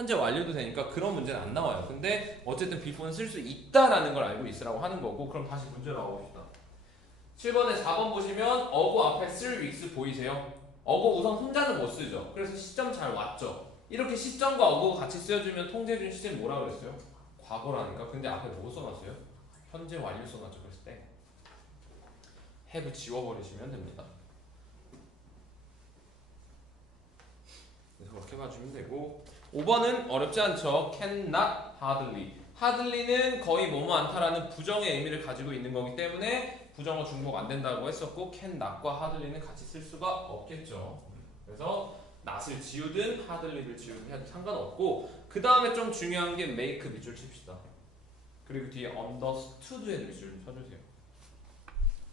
현재 완료도 되니까 그런 문제는 안 나와요. 근데 어쨌든 before는 쓸 수 있다라는 걸 알고 있으라고 하는 거고 그럼 다시 문제로 가봅시다. 7번에 4번 보시면 어고 앞에 쓸 위스 보이세요? 어고 우선 혼자는 못 쓰죠. 그래서 시점 잘 왔죠. 이렇게 시점과 어고가 같이 쓰여주면 통제해준 시점이 뭐라 그랬어요? 과거라니까. 근데 앞에 뭐 써놨어요? 현재 완료 써놨죠. 그래서 땡. have 지워버리시면 됩니다. 그래서 그렇게 봐주면 되고 5번은 어렵지 않죠. can not hardly. hardly는 거의 뭐뭐 않다라는 부정의 의미를 가지고 있는 거기 때문에 부정어 중복 안 된다고 했었고 can not과 hardly는 같이 쓸 수가 없겠죠. 그래서 not을 지우든 hardly를 지우든 해도 상관없고 그 다음에 좀 중요한 게 make 밑줄 칩시다. 그리고 뒤에 understood의 밑줄 좀 쳐주세요.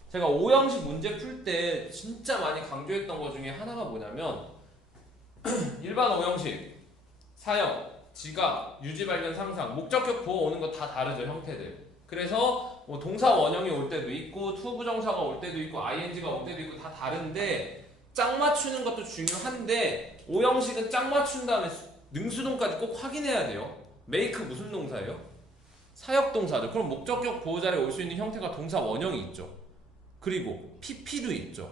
제가 5형식 문제 풀 때 진짜 많이 강조했던 것 중에 하나가 뭐냐면 일반 5형식 사형, 지각, 유지 발견 상상, 목적격 보호 오는 거 다 다르죠 형태들. 그래서 뭐 동사 원형이 올 때도 있고 투부정사가 올 때도 있고 ing가 올 때도 있고 다 다른데 짝 맞추는 것도 중요한데 5형식은 짝 맞춘 다음에 수- 능수동까지 꼭 확인해야 돼요. make 무슨 동사예요? 사역 동사죠. 그럼 목적격 보호 자리에 올 수 있는 형태가 동사 원형이 있죠. 그리고 pp도 있죠.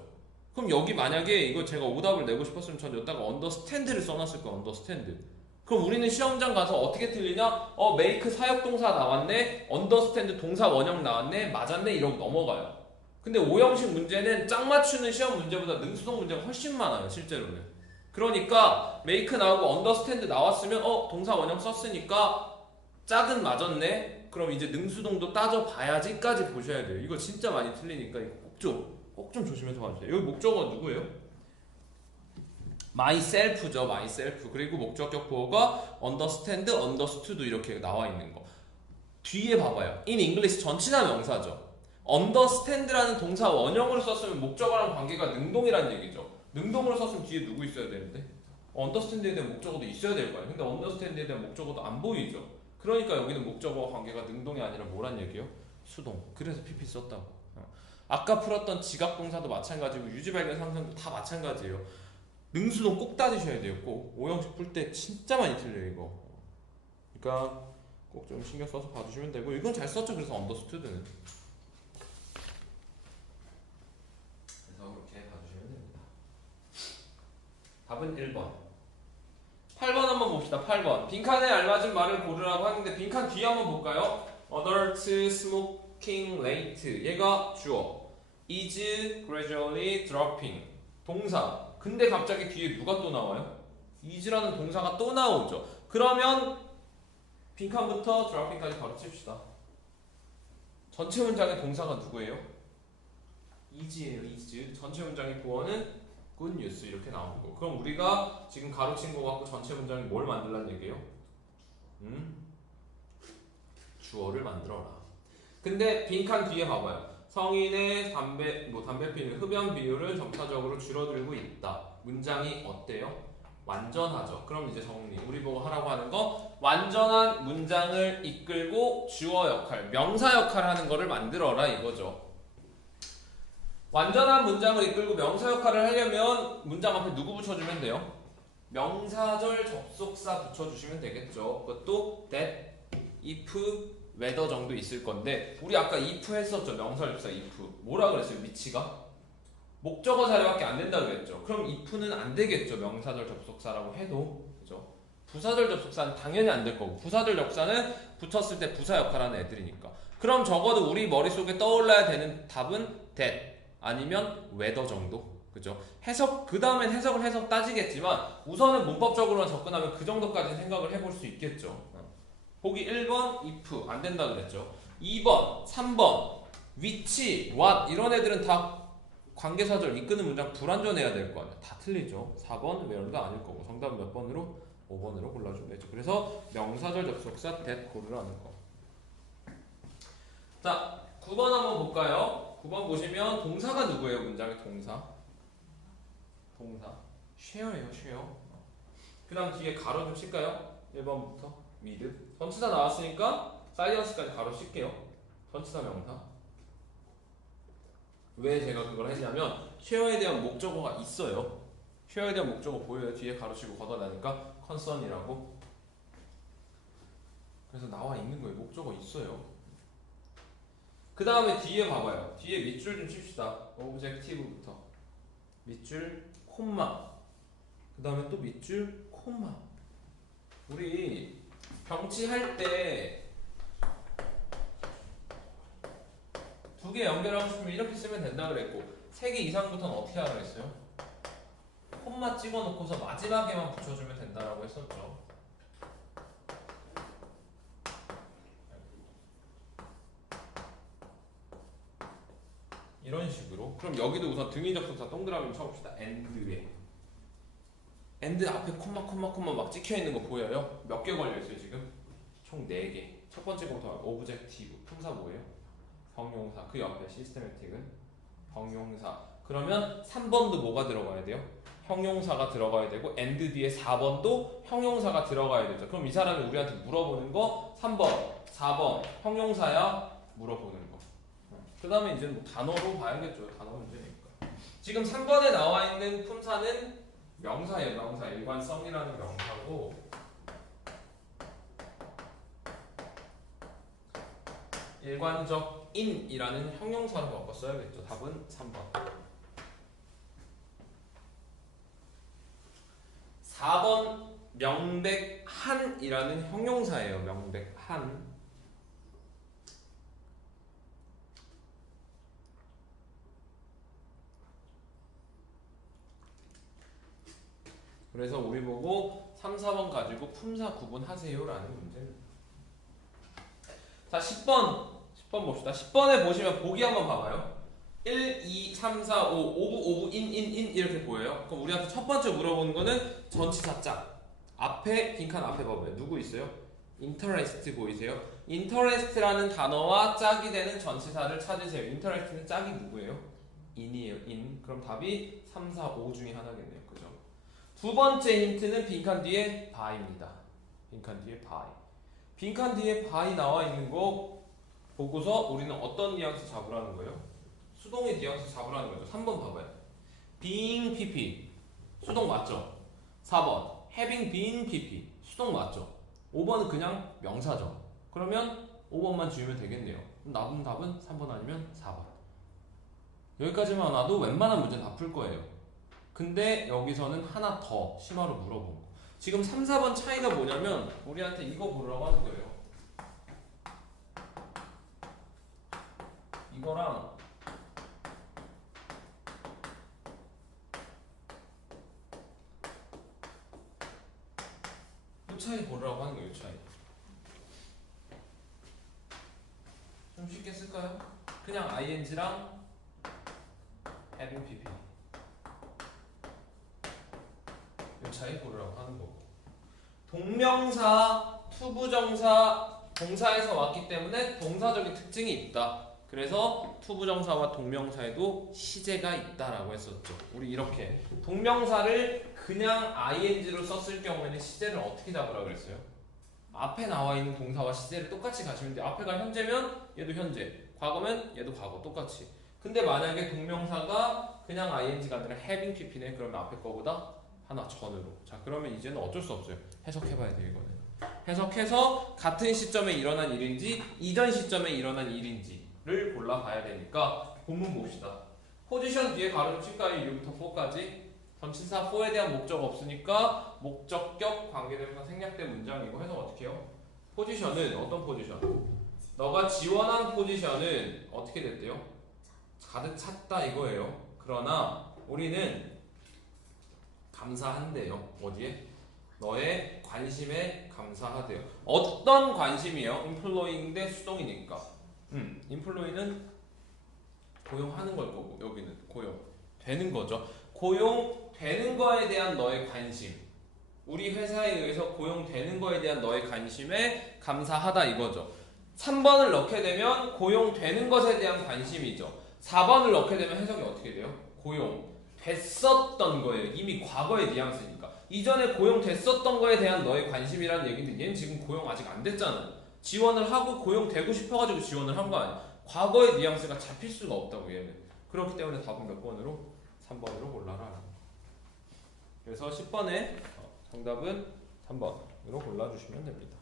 그럼 여기 만약에 이거 제가 오답을 내고 싶었으면 전 여기다가 understand를 써놨을 거야. understand. 그럼 우리는 시험장 가서 어떻게 틀리냐? 어, make 사역동사 나왔네. understand 동사 원형 나왔네. 맞았네. 이러고 넘어가요. 근데 오형식 문제는 짝 맞추는 시험 문제보다 능수동 문제가 훨씬 많아요. 실제로는. 그러니까 make 나오고 understand 나왔으면 어, 동사 원형 썼으니까 짝은 맞았네. 그럼 이제 능수동도 따져 봐야지까지 보셔야 돼요. 이거 진짜 많이 틀리니까 이거 꼭 좀 꼭 좀 조심해서 봐주세요. 여기 목적어 누구예요? myself죠, myself. 그리고 목적격 보호가 understand, understood 이렇게 나와 있는 거. 뒤에 봐봐요. in English 전치사 명사죠. understand라는 동사 원형으로 썼으면 목적어랑 관계가 능동이라는 얘기죠. 능동으로 썼으면 뒤에 누구 있어야 되는데? understand에 대한 목적어도 있어야 될 거예요. 근데 understand에 대한 목적어도 안 보이죠. 그러니까 여기는 목적어와 관계가 능동이 아니라 뭐란 얘기예요? 수동. 그래서 PP 썼다고. 어. 아까 풀었던 지각 동사도 마찬가지고 유지 발견 상상도 다 마찬가지예요. 능수동 꼭 따지셔야 돼요. 꼭 오형식 풀 때 진짜 많이 틀려요 이거. 그러니까 꼭 좀 신경 써서 봐주시면 되고 이건 잘 썼죠. 그래서 언더스튜드는. 그래서 그렇게 봐주시면 됩니다. 답은 1번. 8번 한번 봅시다. 8번. 빈칸에 알맞은 말을 고르라고 하는데 빈칸 뒤에 한번 볼까요? Adult smoking rate. 얘가 주어. is gradually dropping. 동사. 근데 갑자기 뒤에 누가 또 나와요? is라는 동사가 또 나오죠. 그러면 빈칸부터 dropping까지 바로 칩시다. 전체 문장의 동사가 누구예요? is예요. is. 전체 문장의 보어는 good news 이렇게 나오는 거. 그럼 우리가 지금 가로친 거 갖고 전체 문장이 뭘 만들란 얘기예요? 음? 주어를 만들어라. 근데 빈칸 뒤에 봐봐요. 성인의 담배 뭐 담배 피는 흡연 비율은 점차적으로 줄어들고 있다. 문장이 어때요? 완전하죠. 그럼 이제 정리. 우리 보고 하라고 하는 거 완전한 문장을 이끌고 주어 역할, 명사 역할 하는 거를 만들어라 이거죠. 완전한 문장을 이끌고 명사 역할을 하려면 문장 앞에 누구 붙여주면 돼요? 명사절 접속사 붙여주시면 되겠죠. 그것도 that, if, whether 정도 있을 건데 우리 아까 if 했었죠. 명사절 접속사 if. 뭐라 그랬어요? 위치가? 목적어 자리밖에 안 된다 그랬죠. 그럼 if는 안 되겠죠. 명사절 접속사라고 해도 그죠? 부사절 접속사는 당연히 안 될 거고 부사절 접사는 붙었을 때 부사 역할하는 애들이니까. 그럼 적어도 우리 머릿속에 떠올라야 되는 답은 that 아니면 whether 정도. 그죠? 해석 그 다음엔 해석을 해서 따지겠지만 우선은 문법적으로만 접근하면 그 정도까지 생각을 해볼 수 있겠죠. 어. 보기 1번 if 안 된다 그랬죠. 2번, 3번 위치, what 이런 애들은 다 관계사절 이끄는 문장 불완전해야 될 거 아니야. 다 틀리죠. 4번 where도 아닐 거고 정답 몇 번으로 5번으로 골라주면 되죠. 그래서 명사절 접속사 that 고르라는 거. 자, 9번 한번 볼까요? 9번 보시면 동사가 누구예요? 문장의 동사. 동사. share예요, share. 그 다음 뒤에 가로 좀 칠까요? 1번부터 with. 전치사 나왔으니까 사이언스까지 가로 칠게요. 전치사 명사. 왜 제가 그걸 했냐면 share에 대한 목적어가 있어요. share에 대한 목적어 보여요. 뒤에 가로치고 걷어내니까 concern이라고 그래서 나와 있는 거예요. 목적어 있어요. 그 다음에 뒤에 봐봐요. 뒤에 밑줄 좀 칩시다. 오브젝티브부터 밑줄 콤마. 그 다음에 또 밑줄 콤마. 우리 병치할 때 두 개 연결하고 싶으면 이렇게 쓰면 된다 그랬고 세 개 이상부터는 어떻게 하라 그랬어요? 콤마 찍어놓고서 마지막에만 붙여주면 된다라고 했었죠. 이런 식으로 그럼 여기도 우선 등위 접속사 동그라미 쳐봅시다 end에 end 앞에 콤마 콤마 콤마 막 찍혀 있는 거 보여요? 몇 개 걸려 있어요 지금? 총 4개 첫 번째 거부터 오브젝티브 품사 뭐예요? 병용사 그 옆에 시스테매틱은 병용사 그러면 3번도 뭐가 들어가야 돼요? 형용사가 들어가야 되고 end 뒤에 4번도 형용사가 들어가야 되죠 그럼 이 사람이 우리한테 물어보는 거 3번 4번 형용사야 물어보는 거그 다음에 이제 뭐 단어로 봐야겠죠. 단어 문제니까. 지금 3번에 나와 있는 품사는 명사예요. 명사. 일관성이라는 명사고 일관적 인이라는 형용사로 바꿔 써야겠죠. 답은 3번. 4번 명백한이라는 형용사예요. 명백한. 그래서 우리 보고 3, 4번 가지고 품사 구분하세요 라는 문제입니다. 자, 10번. 10번 봅시다. 10번에 보시면 보기 한번 봐봐요. 1, 2, 3, 4, 5, 5부, 5부, 인, 인, 인 이렇게 보여요. 그럼 우리한테 첫 번째 물어보는 거는 전치사 짝. 앞에 빈칸 앞에 봐봐요. 누구 있어요? interest 보이세요? interest라는 단어와 짝이 되는 전치사를 찾으세요. interest는 짝이 누구예요? in이에요. in. 그럼 답이 3, 4, 5 중에 하나겠네요. 두 번째 힌트는 빈칸 뒤에 by입니다. 빈칸 뒤에 by. 빈칸 뒤에 by 나와 있는 거 보고서 우리는 어떤 뉘앙스 잡으라는 거예요? 수동의 뉘앙스 잡으라는 거죠. 3번 봐봐요. being pp. 수동 맞죠? 4번 having been pp. 수동 맞죠? 5번은 그냥 명사죠. 그러면 5번만 지우면 되겠네요. 남은 답은 3번 아니면 4번. 여기까지만 와도 웬만한 문제 다 풀 거예요. 근데 여기서는 하나 더 심화로 물어본 거. 지금 3, 4번 차이가 뭐냐면 우리한테 이거 보라고 하는 거예요. 이거랑 이 차이 보라고 하는 거예요. 이 차이. 좀 쉽게 쓸까요? 그냥 ing랑 having pp. 이 차이 고르라고 하는 거고 동명사, 투부정사, 동사에서 왔기 때문에 동사적인 특징이 있다. 그래서 투부정사와 동명사에도 시제가 있다라고 했었죠. 우리 이렇게 동명사를 그냥 ing로 썼을 경우에는 시제를 어떻게 잡으라 그랬어요? 앞에 나와 있는 동사와 시제를 똑같이 가시면 돼. 앞에가 현재면 얘도 현재, 과거면 얘도 과거 똑같이. 근데 만약에 동명사가 그냥 ing가 아니라 having pp네. 그러면 앞에 거보다 하나 전으로. 자, 그러면 이제는 어쩔 수 없어요. 해석해봐야 돼요, 이거는. 해석해서 같은 시점에 일어난 일인지 이전 시점에 일어난 일인지를 골라봐야 되니까 본문 봅시다. 포지션 뒤에 가로 칠까요? 1부터 4까지. 전치사 4에 대한 목적 없으니까 목적격 관계대명사 생략된 문장이고 해서 어떻게 해요? 포지션은 어떤 포지션? 너가 지원한 포지션은 어떻게 됐대요? 가득 찼다 이거예요. 그러나 우리는 감사한대요. 어디에? 너의 관심에 감사하대요. 어떤 관심이에요? 인플로잉 대 수동이니까. 음, 인플로잉은 고용하는 걸 거고 여기는 고용 되는 거죠. 고용 되는 거에 대한 너의 관심. 우리 회사에 의해서 고용되는 거에 대한 너의 관심에 감사하다 이거죠. 3번을 넣게 되면 고용되는 것에 대한 관심이죠. 4번을 넣게 되면 해석이 어떻게 돼요? 고용 됐었던 거예요. 이미 과거의 뉘앙스니까. 이전에 고용됐었던 거에 대한 너의 관심이라는 얘기인데 얘는 지금 고용 아직 안 됐잖아. 지원을 하고 고용되고 싶어가지고 지원을 한 거 아니야. 과거의 뉘앙스가 잡힐 수가 없다고 얘는. 그렇기 때문에 답은 몇 번으로? 3번으로 골라라. 그래서 10번에 정답은 3번으로 골라주시면 됩니다.